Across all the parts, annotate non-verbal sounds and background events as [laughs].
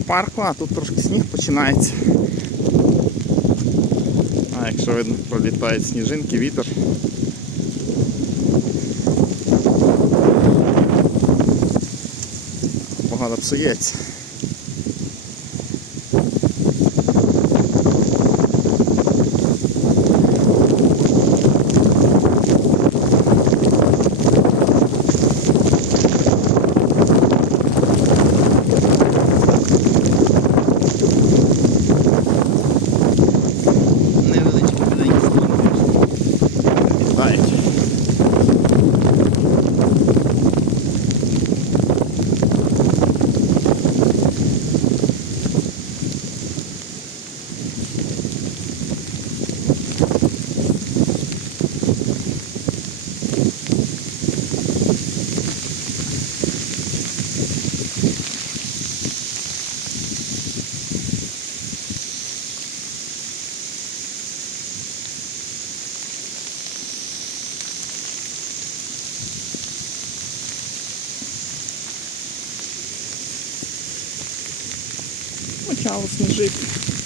В парку, а тут трошки сніг починається. А якщо видно, пролітають сніжинки, вітер. Погано псується. Почало сніжити.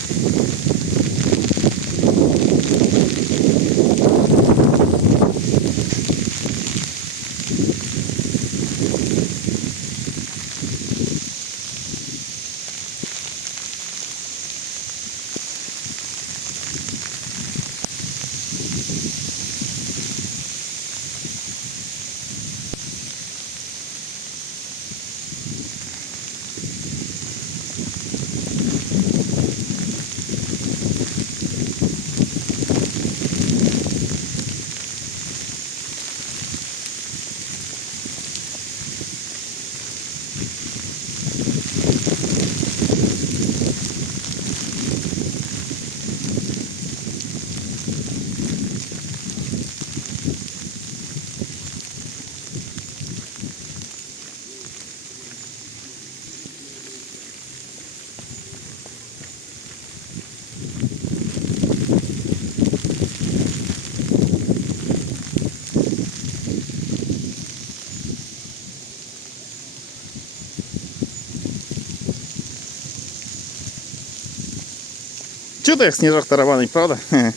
Чути, як сніжок тарабанить, правда? [laughs]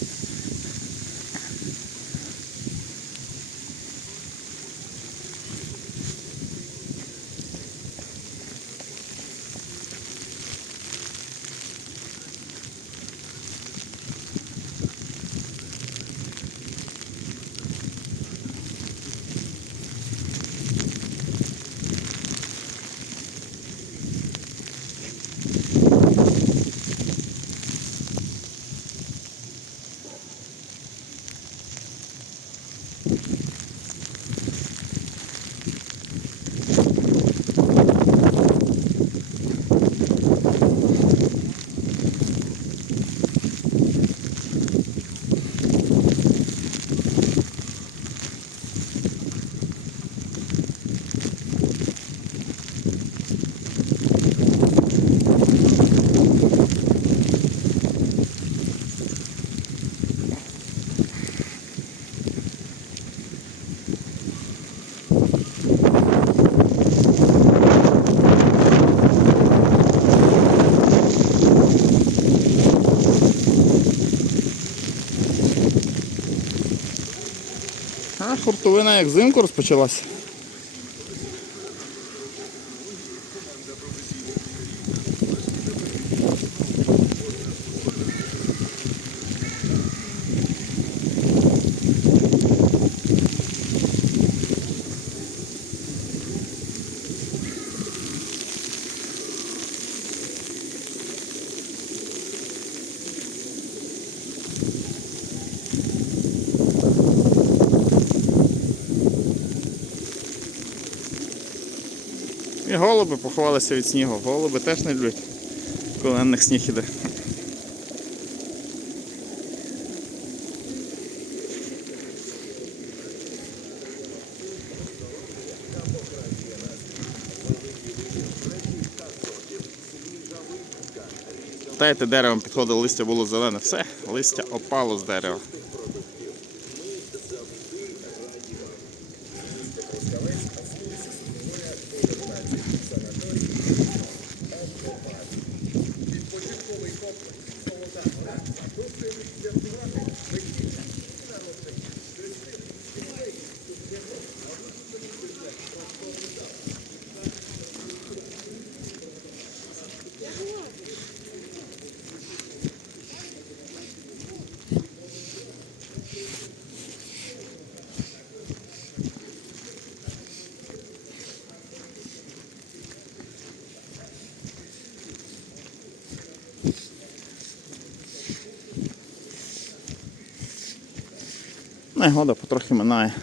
Хуртовина як взимку розпочалась. І голуби поховалися від снігу. Голуби теж не люблять, коли на них сніг іде. Деревом підходило, листя було зелене. Все, листя опало з дерева. Негода потрохи минає.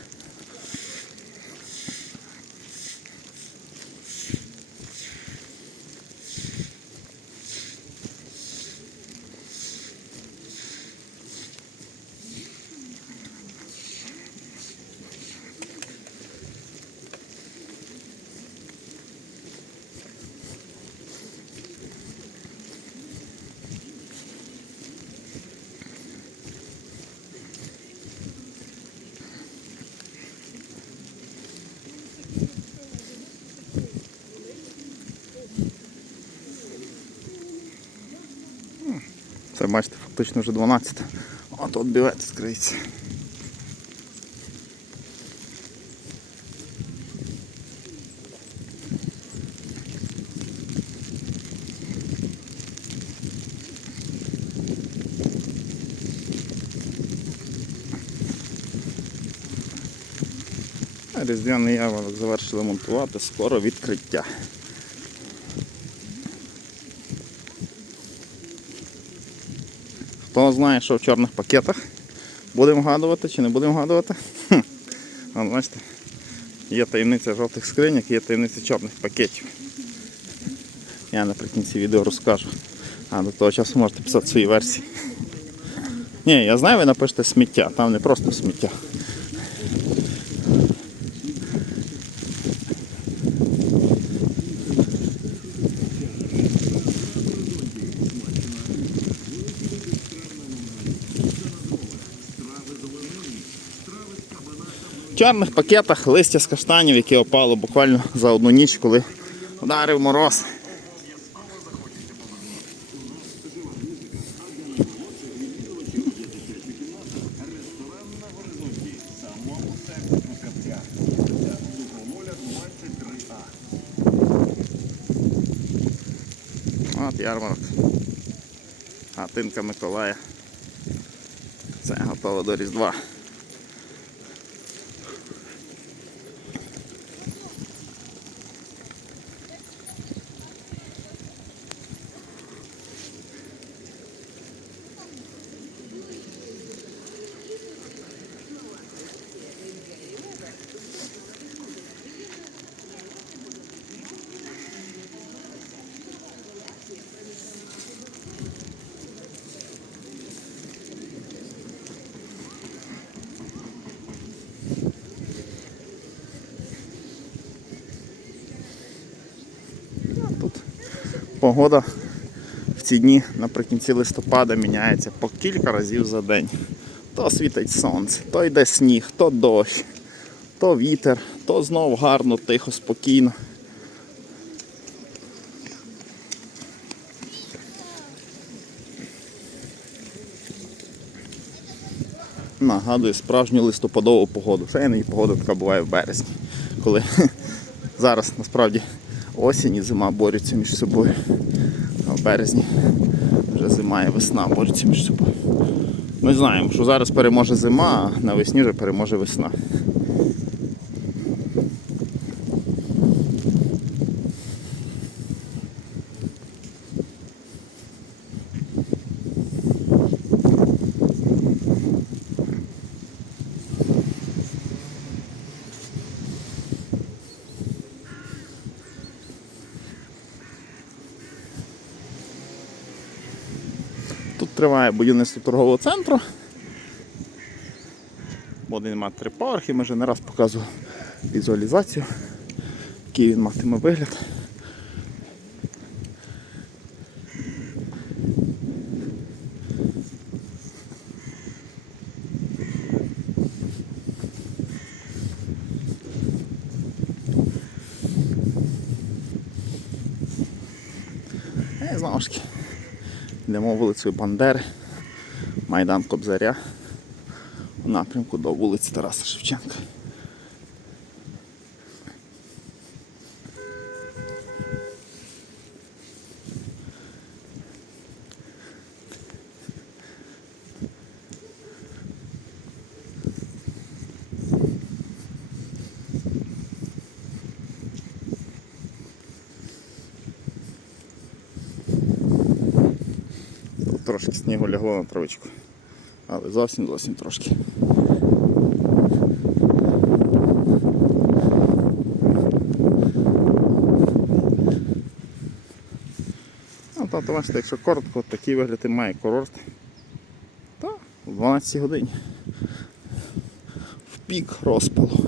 Це бачите, фактично вже 12. А тут бівець скриється. Різдвяний ярмарок завершили монтувати, скоро відкриття. Хто знає, що в чорних пакетах? Будемо вгадувати чи не будемо вгадувати? Хм. Бачите, є таємниця жовтих скриньок, є таємниця чорних пакетів. Я наприкінці відео розкажу. А до того часу можете писати свої версії. Ні, я знаю, ви напишете сміття, там не просто сміття. В чорних пакетах листя з каштанів, яке опало буквально за одну ніч, коли ударив мороз. От ярмарок. Гатинка Миколая. Це готово до Різдва. Погода в ці дні наприкінці листопада міняється по кілька разів за день. То світить сонце, то йде сніг, то дощ, то вітер, то знов гарно, тихо, спокійно. Нагадує справжню листопадову погоду. Ще іноді погода така буває в березні, коли [laughs] зараз насправді осінь і зима борються між собою. А в березні вже зима і весна борються між собою. Ми знаємо, що зараз переможе зима, а навесні вже переможе весна. Триває будівництво торгового центру. Він мати три поверхи, ми вже не раз показував візуалізацію, який він матиме вигляд. Знову ж таки. Йдемо вулицею Бандери, Майдан Кобзаря у напрямку до вулиці Тараса Шевченка. Тут трошки снігу лягло на травичку. Але зовсім зовсім трошки. Ну, тобто, бачите, якщо коротко, от такий вигляд і має курорт, то в 12 годині. В пік розпалу.